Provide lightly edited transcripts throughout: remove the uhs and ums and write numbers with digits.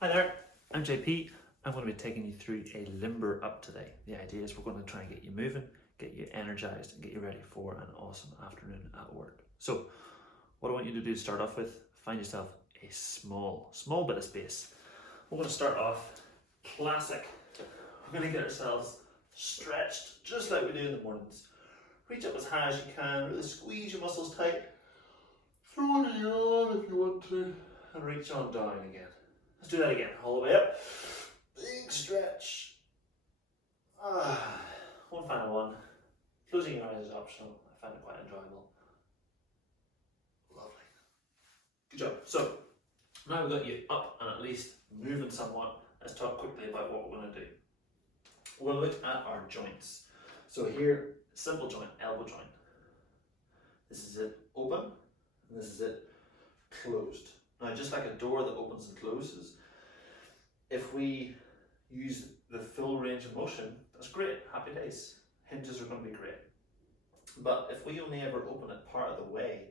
Hi there, I'm JP. I'm going to be taking you through a limber up today. The idea is we're going to try and get you moving, get you energized, and get you ready for an awesome afternoon at work. So, what I want you to do to start off with, find yourself a small bit of space. We're going to start off classic. We're going to get ourselves stretched just like we do in the mornings. Reach up as high as you can, really squeeze your muscles tight. Throw a yawn if you want to, and reach on down again. Let's do that again, all the way up. Big stretch. One final one. Closing your eyes is optional. I find it quite enjoyable. Lovely. Good job. So, now we've got you up and at least moving somewhat. Let's talk quickly about what we're going to do. We're going to look at our joints. So here, simple joint, elbow joint. This is it open, and this is it closed. Now, just like a door that opens and closes, if we use the full range of motion, that's great, happy days. Hinges are going to be great. But if we only ever open it part of the way,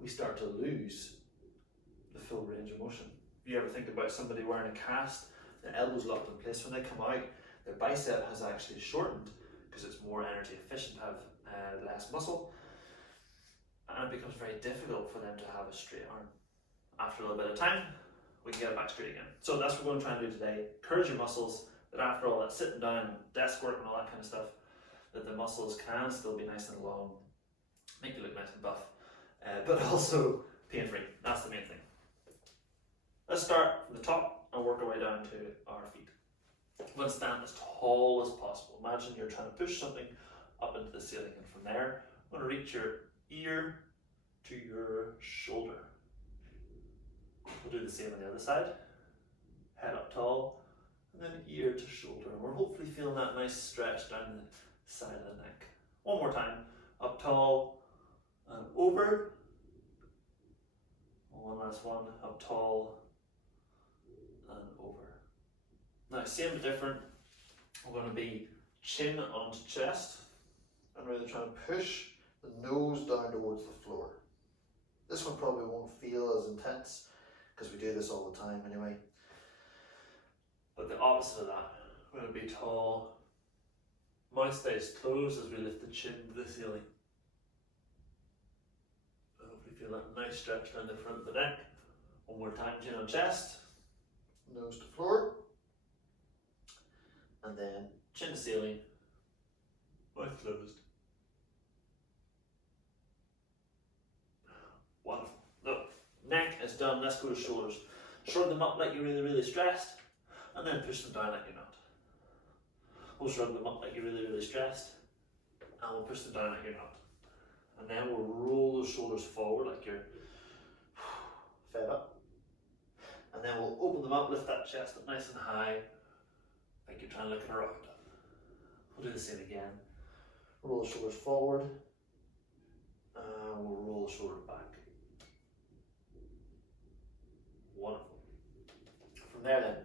we start to lose the full range of motion. If you ever think about somebody wearing a cast, their elbow's locked in place, when they come out, their bicep has actually shortened because it's more energy efficient to have less muscle, and it becomes very difficult for them to have a straight arm. After a little bit of time, we can get it back straight again. So that's what we're going to try and do today. Encourage your muscles that after all that sitting down, desk work and all that kind of stuff, that the muscles can still be nice and long, make you look nice and buff, but also pain-free. That's the main thing. Let's start from the top and work our way down to our feet. We're going to stand as tall as possible. Imagine you're trying to push something up into the ceiling, and from there, I'm going to reach your ear to your shoulder. We'll do the same on the other side. Head up tall, and then ear to shoulder. And we're hopefully feeling that nice stretch down the side of the neck. One more time. Up tall and over. One last one. Up tall and over. Now, same but different. We're going to be chin onto chest and really trying to push the nose down towards the floor. This one probably won't feel as intense because we do this all the time anyway. But the opposite of that, we're going to be tall. Mouth stays closed as we lift the chin to the ceiling. I hope you feel that nice stretch down the front of the neck. One more time, chin on chest, nose to floor, and then chin to ceiling, mouth closed. Wonderful. Look, neck is done. Let's go to shoulders. Shrug them up like you're really stressed, and then push them down like you're not. We'll shrug them up like you're really stressed, and we'll push them down like you're not. And then we'll roll those shoulders forward like you're fed up. And then we'll open them up, lift that chest up nice and high, like you're trying to look at a rocket. We'll do the same again. Roll the shoulders forward, and we'll roll the shoulders back. Wonderful. From there then,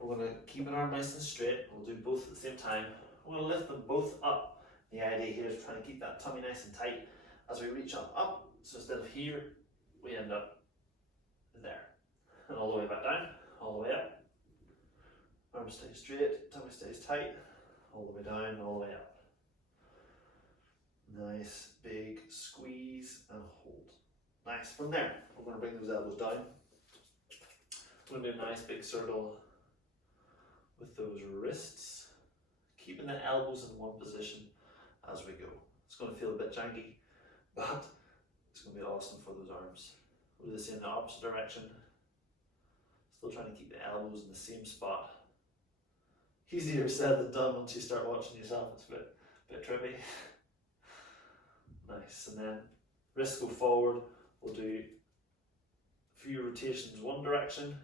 we're going to keep an arm nice and straight. We'll do both at the same time. We're going to lift them both up. The idea here is trying to keep that tummy nice and tight as we reach up. So instead of here, we end up there. And all the way back down, all the way up. Arms stay straight, tummy stays tight, all the way down, all the way up. Nice big squeeze and hold. Nice. From there, we're going to bring those elbows down. We're going to do a nice big circle with those wrists, keeping the elbows in one position as we go. It's going to feel a bit janky, but it's going to be awesome for those arms. We'll do the same in the opposite direction. Still trying to keep the elbows in the same spot. Easier said than done once you start watching yourself. It's a bit trippy. Nice. And then wrists go forward. We'll do a few rotations one direction,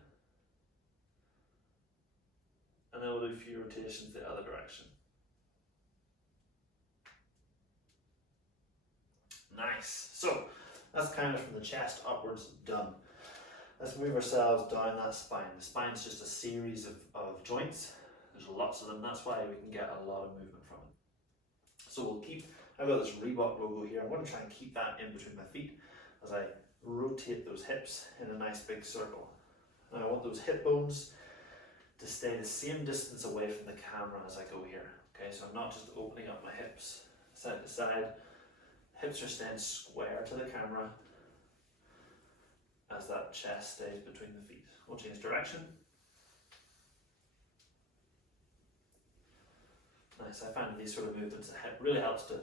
and then we'll do a few rotations the other direction. Nice. So that's kind of from the chest upwards done. Let's move ourselves down that spine. The spine's just a series of joints. There's lots of them. That's why we can get a lot of movement from it. So we'll keep, I've got this Reebok logo here. I'm going to try and keep that in between my feet as I rotate those hips in a nice big circle. Now I want those hip bones to stay the same distance away from the camera as I go here. Okay, so I'm not just opening up my hips side to side. Hips are staying square to the camera as that chest stays between the feet. We'll change direction. Nice, I find these sort of movements, it really helps to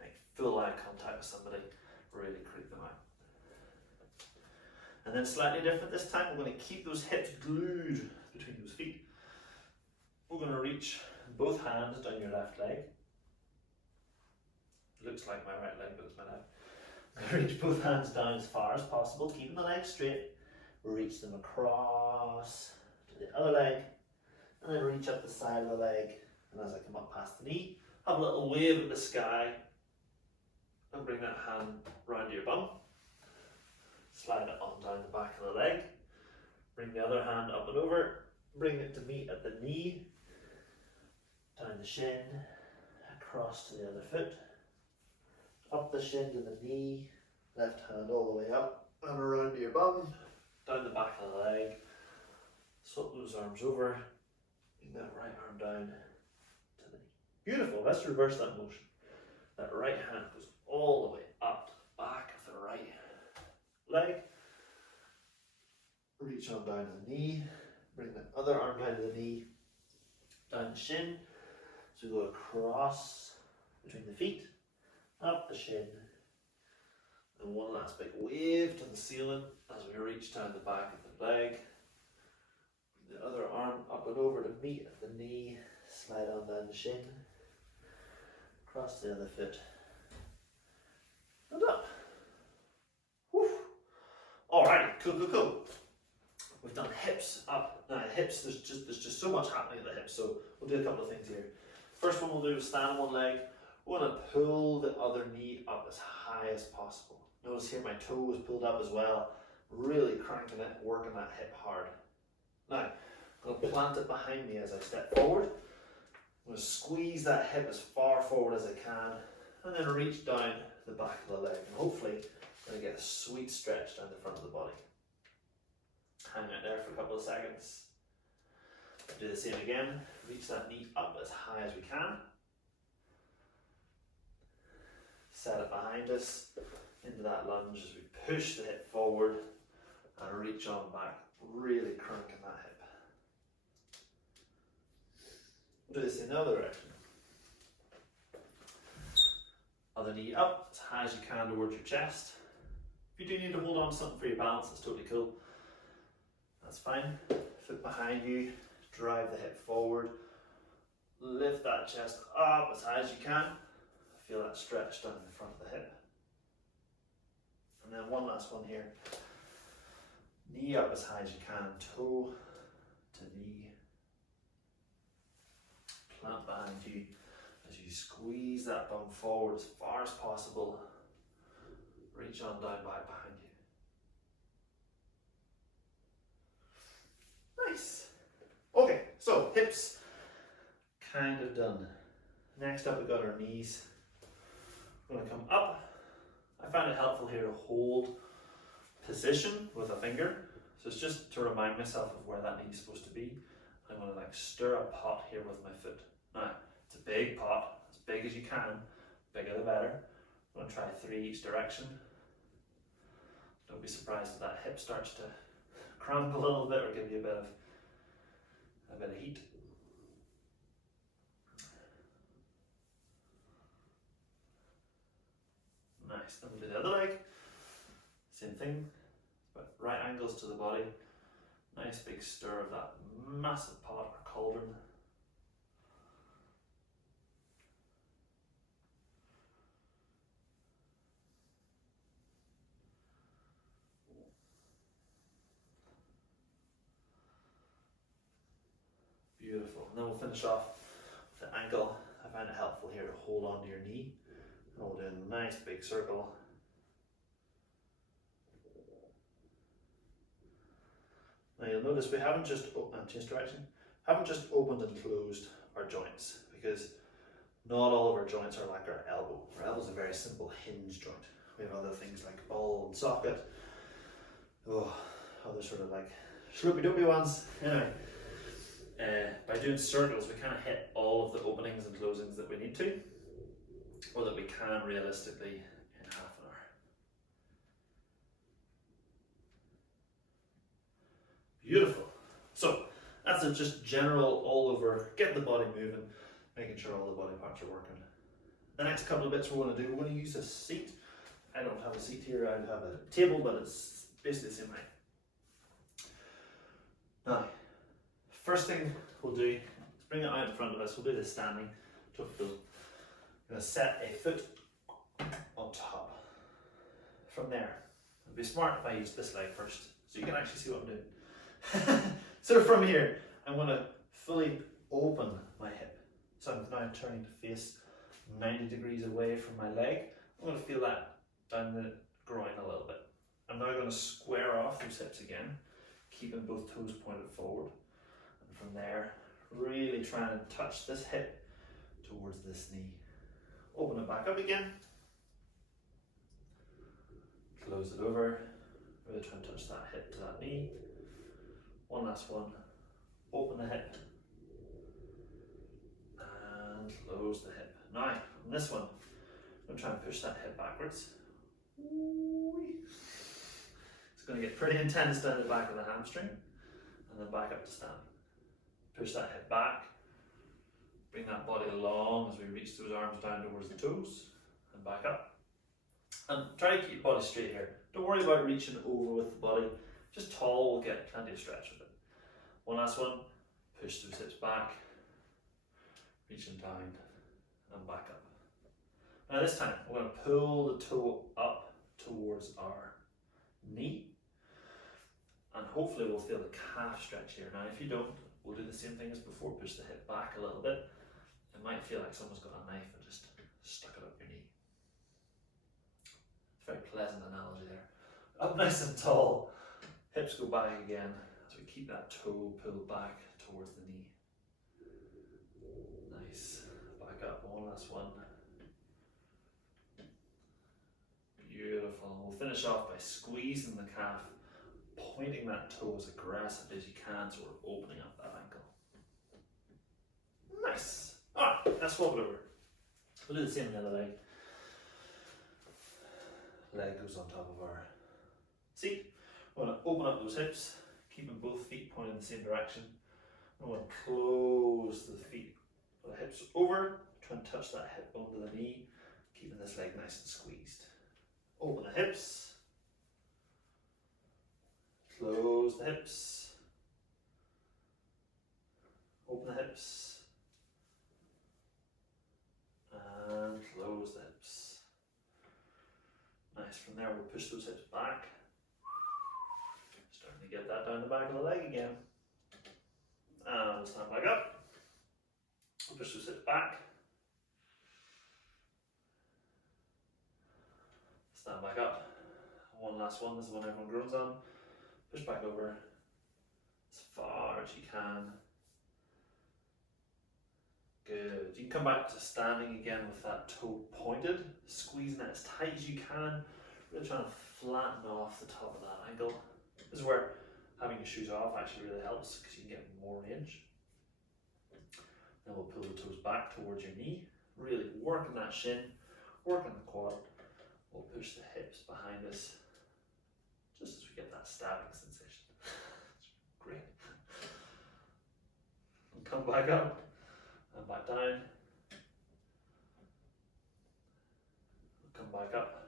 make full eye contact with somebody, really creep them out. And then slightly different this time, we're going to keep those hips glued between those feet. We're going to reach both hands down your left leg. Looks like my right leg, but it's my left. I'm going to reach both hands down as far as possible, keeping the legs straight. Reach them across to the other leg, and then reach up the side of the leg. And as I come up past the knee, have a little wave at the sky, and bring that hand round your bum. Slide it on down the back of the leg. Bring the other hand up and over. Bring it to meet at the knee, down the shin, across to the other foot, up the shin to the knee, left hand all the way up and around to your bum, down the back of the leg. Swap those arms over. Bring that right arm down to the knee. Beautiful. Let's reverse that motion. That right hand goes all the way up to the back of the right leg. Reach on down to the knee. Bring the other arm down to the knee, down the shin. So we go across between the feet, up the shin, and one last big wave to the ceiling as we reach down the back of the leg. Bring the other arm up and over to meet at the knee, slide on down the shin, across the other foot, and up. Whew. Alright, cool. We've done hips up. Now hips, there's just so much happening at the hips, so we'll do a couple of things here. First one we'll do is stand on one leg. We want to pull the other knee up as high as possible. Notice here my toe is pulled up as well. Really cranking it, working that hip hard. Now, I'm going to plant it behind me as I step forward. I'm going to squeeze that hip as far forward as I can, and then reach down the back of the leg. And hopefully, I'm going to get a sweet stretch down the front of the body. Hang out there for a couple of seconds. Do the same again. Reach that knee up as high as we can. Set it behind us into that lunge as we push the hip forward and reach on back, really cranking that hip. Do this in the other direction. Other knee up as high as you can towards your chest. If you do need to hold on to something for your balance, that's totally cool. That's fine. Foot behind you, drive the hip forward, lift that chest up as high as you can. Feel that stretch down the front of the hip. And then one last one here. Knee up as high as you can, toe to knee. Plant behind you as you squeeze that bum forward as far as possible. Reach on down back behind you. Nice. Okay, so hips kind of done. Next up, we've got our knees. We're going to come up. I find it helpful here to hold position with a finger. So it's just to remind myself of where that knee is supposed to be. I'm going to like stir a pot here with my foot. Now, it's a big pot, as big as you can. Bigger the better. I'm going to try 3 each direction. Don't be surprised if that hip starts to cramp a little bit or give you a bit of heat. Nice. Then we'll do the other leg. Same thing, but right angles to the body. Nice big stir of that massive pot or cauldron. Beautiful. And then we'll finish off with the ankle. I find it helpful here to hold on to your knee. And we'll do a nice big circle. Now you'll notice we haven't just change direction. Haven't just opened and closed our joints, because not all of our joints are like our elbow. Our elbow is a very simple hinge joint. We have other things like ball and socket. Other sort of like sloopy dopey ones. Anyway, by doing circles, we kind of hit all of the openings and closings that we need to, or that we can realistically in half an hour. Beautiful. So that's a just general all over, get the body moving, making sure all the body parts are working. The next couple of bits we're going to do, we're going to use a seat. I don't have a seat here, I have a table, but it's basically the same height. Now, first thing we'll do is bring it out in front of us. We'll do this standing to a full. I'm going to set a foot on top. From there, it'd be smart if I use this leg first, so you can actually see what I'm doing. So from here, I'm going to fully open my hip. So I'm now turning to face 90 degrees away from my leg. I'm going to feel that down the groin a little bit. I'm now going to square off those hips again, keeping both toes pointed forward. And from there, really trying to touch this hip towards this knee. Open it back up again. Close it over. Really try and touch that hip to that knee. One last one. Open the hip. And close the hip. Now, on this one, I'm going to try and push that hip backwards. It's going to get pretty intense down the back of the hamstring, and then back up to standing. Push that hip back, bring that body along as we reach those arms down towards the toes, and back up. And try to keep your body straight here. Don't worry about reaching over with the body, just tall will get plenty of stretch with it. One last one, push those hips back, reaching down and back up. Now this time, we're going to pull the toe up towards our knee, and hopefully we'll feel the calf stretch here. Now if you don't, we'll do the same thing as before, push the hip back a little bit. It might feel like someone's got a knife and just stuck it up your knee. It's a very pleasant analogy there. Up nice and tall, hips go back again as we keep that toe pulled back towards the knee. Nice, back up, one last one. Beautiful. We'll finish off by squeezing the calf, pointing that toe as aggressively as you can, so we're opening up that ankle. Nice. Alright, let's swap it over. We'll do the same on the other leg. Leg goes on top of our seat. We're going to open up those hips, keeping both feet pointed in the same direction. We're going to close the feet, the hips over, try and touch that hip bone to the knee, keeping this leg nice and squeezed. Open the hips, close the hips, open the hips, and close the hips. Nice, from there we'll push those hips back, starting to get that down the back of the leg again. And we'll stand back up, push those hips back, stand back up. One last one, this is the one everyone groans on. Push back over as far as you can. Good. You can come back to standing again with that toe pointed, squeezing it as tight as you can, really trying to flatten off the top of that ankle. This is where having your shoes off actually really helps because you can get more range. Then we'll pull the toes back towards your knee, really working that shin, working the quad. We'll push the hips behind us just as we get that stabbing sensation. Great. And come back up and back down. Come back up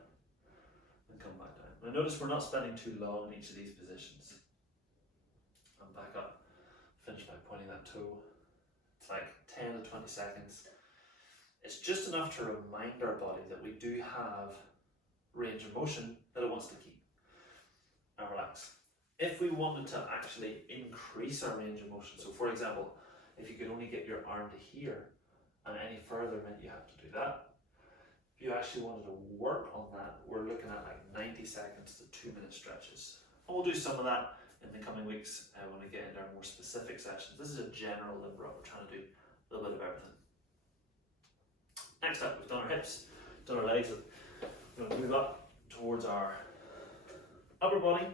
and come back down. Now notice we're not spending too long in each of these positions. And back up. Finish by pointing that toe. It's like 10 to 20 seconds. It's just enough to remind our body that we do have range of motion that it wants to keep. And relax. If we wanted to actually increase our range of motion, so for example, if you could only get your arm to here and any further meant you have to do that, if you actually wanted to work on that, we're looking at like 90 seconds to 2-minute stretches. And we'll do some of that in the coming weeks when we get into our more specific sessions. This is a general limb rub. We're trying to do a little bit of everything. Next up, we've done our hips, done our legs. We're going to move up towards our upper body,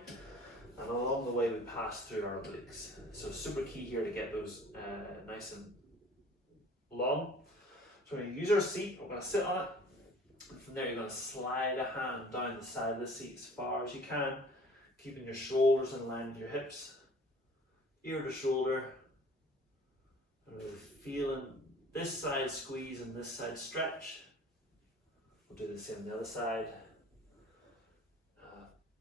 And along the way we pass through our obliques. So super key here to get those nice and long. So we're going to use our seat, we're going to sit on it, and from there you're going to slide a hand down the side of the seat as far as you can, keeping your shoulders in line with your hips, ear to shoulder, and really feeling this side squeeze and this side stretch. We'll do the same on the other side.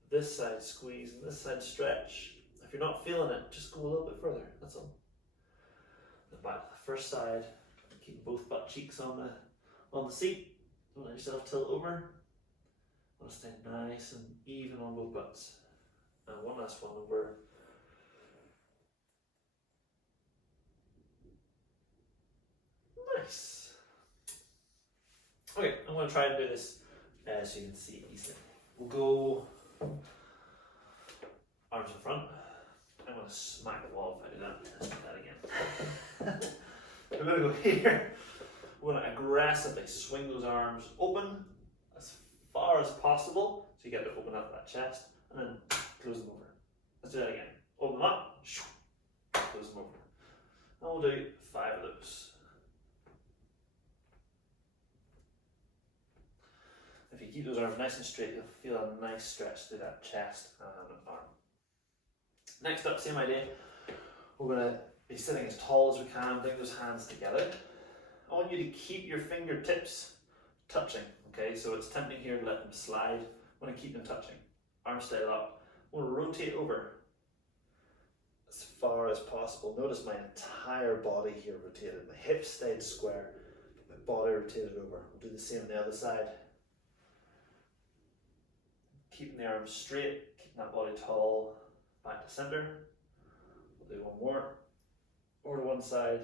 This side squeeze and this side stretch. If you're not feeling it, just go a little bit further, that's all. Then back to the first side. Keep both butt cheeks on the seat. Don't let yourself tilt over. Want to stay nice and even on both butts. And one last one over. Nice. Okay, I'm going to try and do this so you can see it easily. We'll go arms in front. I'm going to smack the wall if I do that. Let's do that again. We're going to go here. We're going to aggressively swing those arms open as far as possible so you get to open up that chest and then close them over. Let's do that again. Open them up, close them over. And we'll do 5 of those. If you keep those arms nice and straight, you'll feel a nice stretch through that chest and arm. Next up, same idea. We're going to be sitting as tall as we can, bring those hands together. I want you to keep your fingertips touching, okay? So it's tempting here to let them slide. I want to keep them touching. Arms stay up. I want to rotate over as far as possible. Notice my entire body here rotated. My hips stayed square, but my body rotated over. We'll do the same on the other side. Keeping the arms straight, keeping that body tall, back to center. We'll do one more. Over to one side.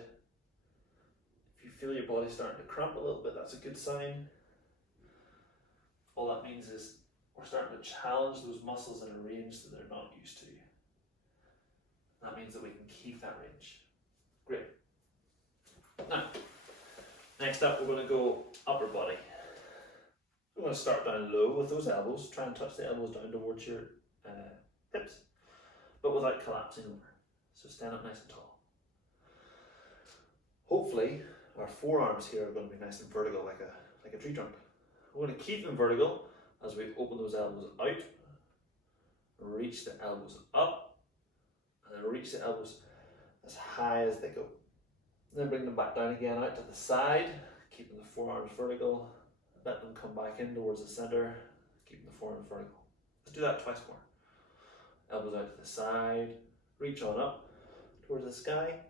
If you feel your body starting to cramp a little bit, that's a good sign. All that means is we're starting to challenge those muscles in a range that they're not used to. That means that we can keep that range. Great. Now, next up we're going to go upper body. We're going to start down low with those elbows. Try and touch the elbows down towards your hips, but without collapsing over. So stand up nice and tall. Hopefully, our forearms here are going to be nice and vertical, like a tree trunk. We're going to keep them vertical as we open those elbows out, reach the elbows up, and then reach the elbows as high as they go. And then bring them back down again, out to the side, keeping the forearms vertical. Let them come back in towards the center, keeping the forearms vertical. Let's do that twice more. Elbows out to the side, reach on up towards the sky.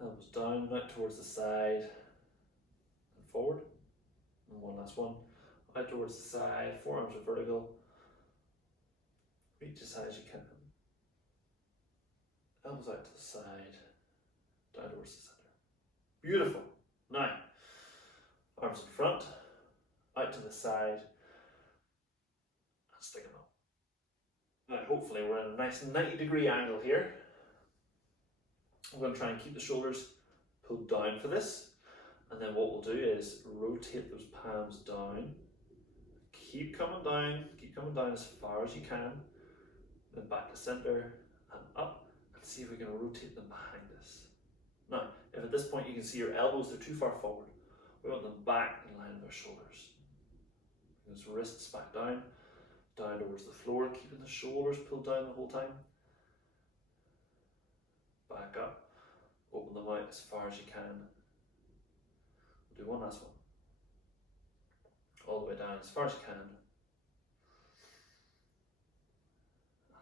Elbows down, out towards the side, and forward. And one last one. Out towards the side, forearms are vertical. Reach as high as you can. Elbows out to the side, down towards the center. Beautiful. Now, arms in front, out to the side, and stick them up. Now, hopefully we're in a nice 90-degree angle here. I'm going to try and keep the shoulders pulled down for this, and then what we'll do is rotate those palms down. Keep coming down as far as you can, then back to center and up, and see if we can rotate them behind us. Now, if at this point you can see your elbows, they're too far forward, we want them back in line with our shoulders. Bring those wrists back down towards the floor, keeping the shoulders pulled down the whole time. Back up, open them out as far as you can. We'll do one last one. All the way down as far as you can.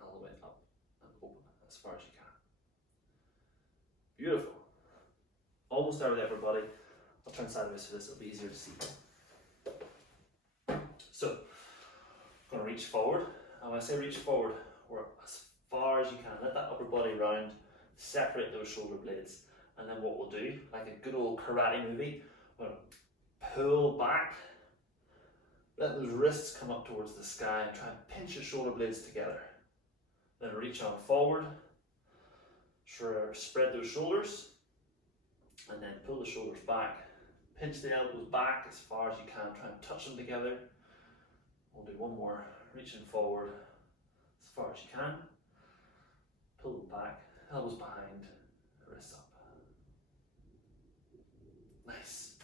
All the way up and open as far as you can. Beautiful. Almost there with everybody. I'll turn sideways for this, it'll be easier to see. So, I'm going to reach forward. And when I say reach forward, we're as far as you can. Let that upper body round. Separate those shoulder blades, and then what we'll do, like a good old karate movie, we're going to pull back, let those wrists come up towards the sky, and try and pinch your shoulder blades together. Then reach on forward, spread those shoulders, and then pull the shoulders back, pinch the elbows back as far as you can, try and touch them together. We'll do one more, reaching forward, as far as you can. Pull them back, elbows behind, wrists up. Nice.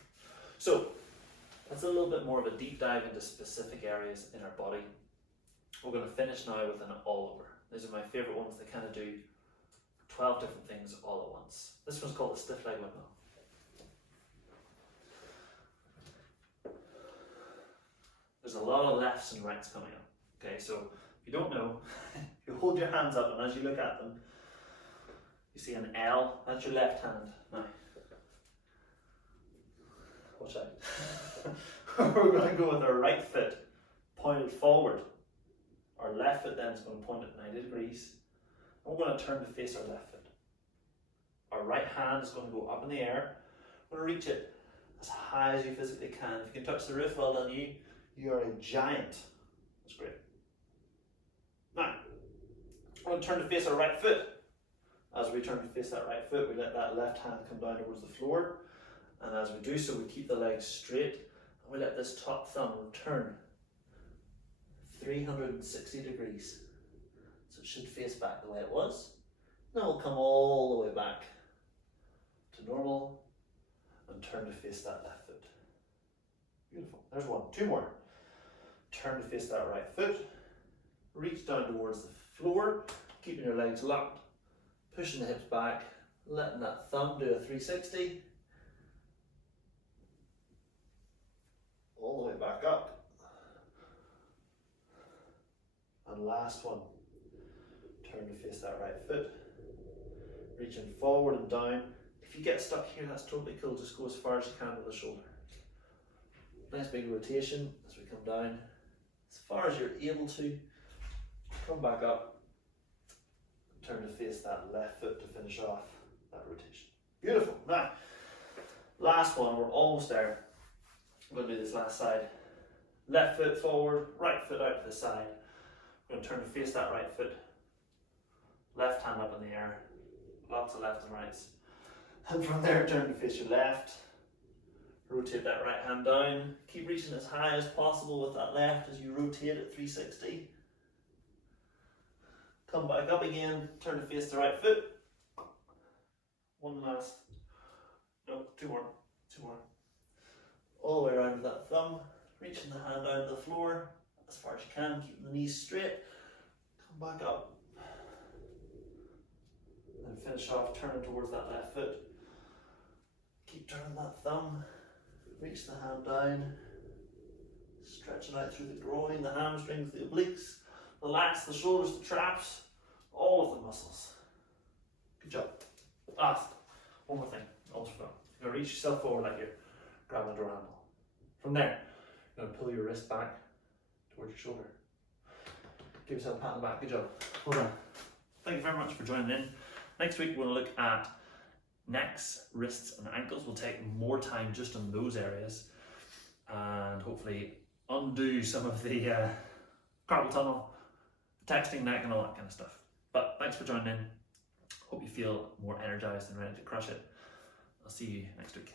So that's a little bit more of a deep dive into specific areas in our body. We're going to finish now with an all over. These are my favourite ones. They kind of do 12 different things all at once. This one's called the stiff leg windmill. There's a lot of lefts and rights coming up. Okay, so if you don't know, you hold your hands up, and as you look at them, you see an L. That's your left hand. Now, watch out. We're going to go with our right foot pointed forward. Our left foot then is going to point at 90 degrees. And we're going to turn to face our left foot. Our right hand is going to go up in the air. We're going to reach it as high as you physically can. If you can touch the roof, well done you. You are a giant. That's great. Now, we're going to turn to face our right foot. As we turn to face that right foot, we let that left hand come down towards the floor. And as we do so, we keep the legs straight. And we let this top thumb turn 360 degrees. So it should face back the way it was. Then we'll come all the way back to normal and turn to face that left foot. Beautiful. There's one. Two more. Turn to face that right foot. Reach down towards the floor, keeping your legs locked, pushing the hips back, letting that thumb do a 360. All the way back up. And last one. Turn to face that right foot. Reaching forward and down. If you get stuck here, that's totally cool. Just go as far as you can with the shoulder. Nice big rotation as we come down. As far as you're able to. Come back up. Turn to face that left foot to finish off that rotation. Beautiful. Now, last one. We're almost there. I'm going to do this last side. Left foot forward, right foot out to the side. We're going to turn to face that right foot. Left hand up in the air. Lots of lefts and rights. And from there, turn to face your left. Rotate that right hand down. Keep reaching as high as possible with that left as you rotate at 360. Come back up again. Turn to face the right foot. One last. No, two more. Two more. All the way around with that thumb. Reaching the hand down to the floor as far as you can. Keeping the knees straight. Come back up. And finish off turning towards that left foot. Keep turning that thumb. Reach the hand down. Stretching out through the groin, the hamstrings, the obliques. The lats, the shoulders, the traps. All of the muscles. Good job. One more thing. Almost forgot. You're going to reach yourself forward like you're grabbing a door handle. From there, you're going to pull your wrist back towards your shoulder. Give yourself a pat on the back. Good job. Well done. Thank you very much for joining in. Next week we'll look at necks, wrists and ankles. We'll take more time just on those areas and hopefully undo some of the carpal tunnel, texting neck and all that kind of stuff. But thanks for joining in. Hope you feel more energized and ready to crush it. I'll see you next week.